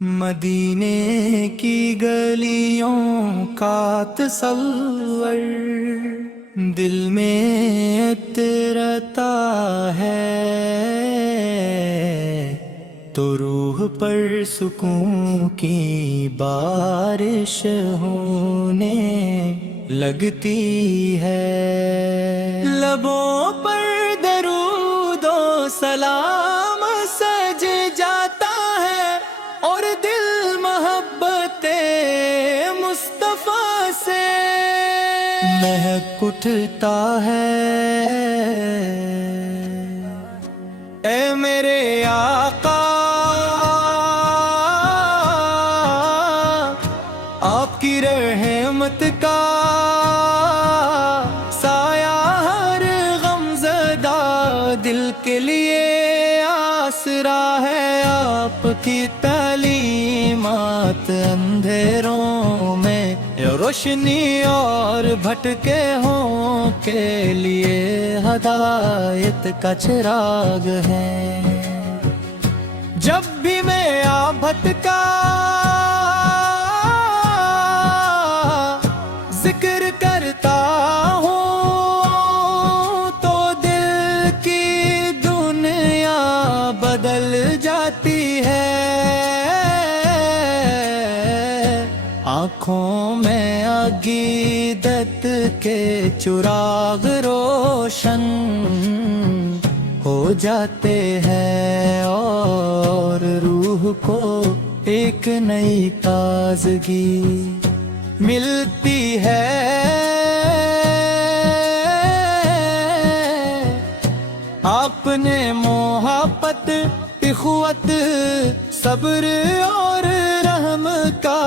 مدینے کی گلیوں کا تصور دل میں اترتا ہے، تو روح پر سکون کی بارش ہونے لگتی ہے۔ لبوں پر درود و سلام سج جاتا ہے اور دل محبت مصطفیٰ سے مہک اٹھتا ہے۔ اے میرے آقا، آپ کی رحمت کا سایہ ہر غمزدہ دل کے لیے آسرا ہے۔ آپ کی تعلیمات اندھیروں میں روشنی اور بھٹکے ہوں کے لیے ہدایت کا چراغ ہے۔ جب بھی میں بھٹکا ذکر کرتا ہوں تو دل کی دنیا بدل جاتی ہے۔ آنکھوں میں عقیدت کے چراغ روشن ہو جاتے ہیں اور روح کو ایک نئی تازگی ملتی ہے۔ آپ نے محبت، اخوت، صبر اور رحم کا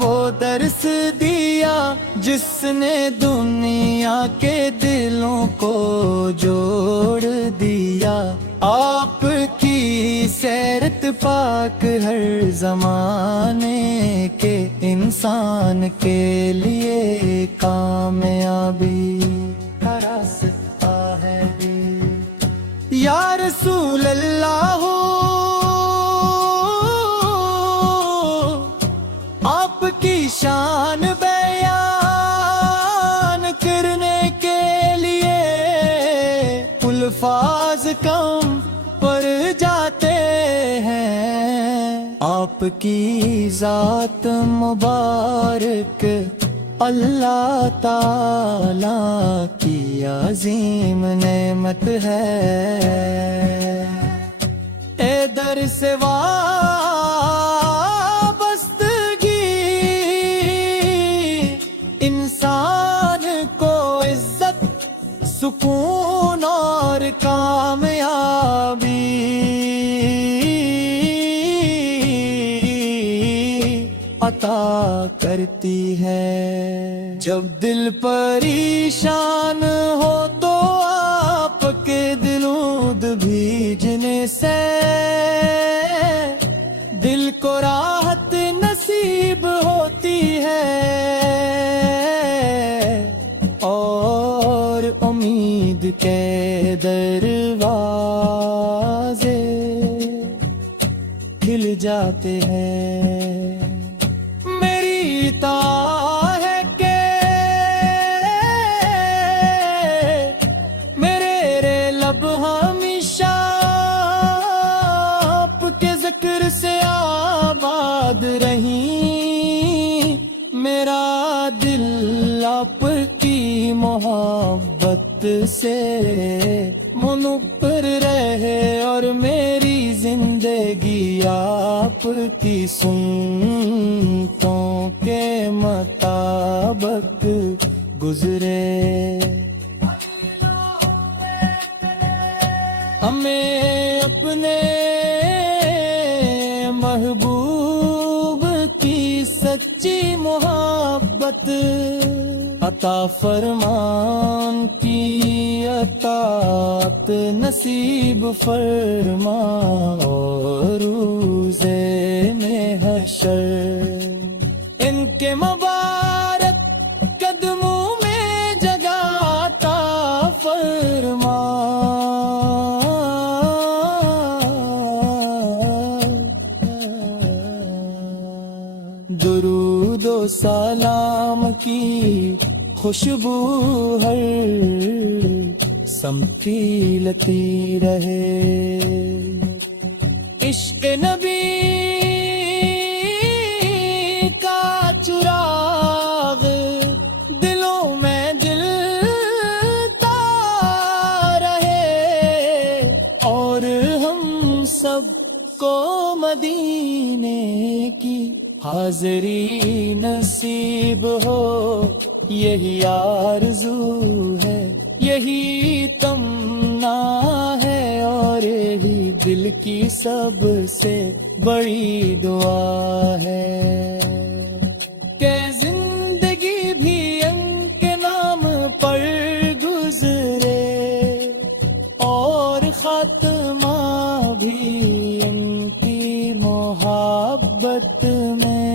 وہ درس دیا جس نے دنیا کے دلوں کو جوڑ دیا۔ آپ کی سیرت پاک ہر زمانے کے انسان کے لیے کامیابی کا راستہ ہے۔ یا رسول اللہ، آپ کی شان بیان کرنے کے لیے الفاظ کم پڑ جاتے ہیں۔ آپ کی ذات مبارک اللہ تعالیٰ کی عظیم نعمت ہے۔ اے در سے انسان کو عزت، سکون اور کامیابی عطا کرتی ہے۔ جب دل پریشان ہو تو آپ کے دلود بھیجنے سے دل کو راحت نصیب ہوتی ہے اور امید کے دروازے کھل جاتے ہیں۔ میری طاع ہے کہ میرے لب ہمیشہ آپ کے ذکر سے آباد رہیں۔ میرا دل آپ کی محبت سے منور رہے اور میری زندگی آپ کی سنتوں کے مطابق گزرے۔ ہمیں اپنے محبوب کی سچی محبت عطا فرمان کی اطاعت نصیب فرما اور روزے میں حشر ان کے مبارک قدموں میں جگہ عطا فرما۔ درود و سلام کی خوشبو ہر سمت پھیلتی رہے، عشق نبی کا چراغ دلوں میں جلتا رہے، اور ہم سب کو مدینے کی حاضری نصیب ہو، یہی آرزو ہے، یہی تمنا ہے، اور یہی دل کی سب سے بڑی دعا ہے کہ زندگی بھی ان کے نام پر گزرے، اور خاتمہ بھی ان کی محبت میں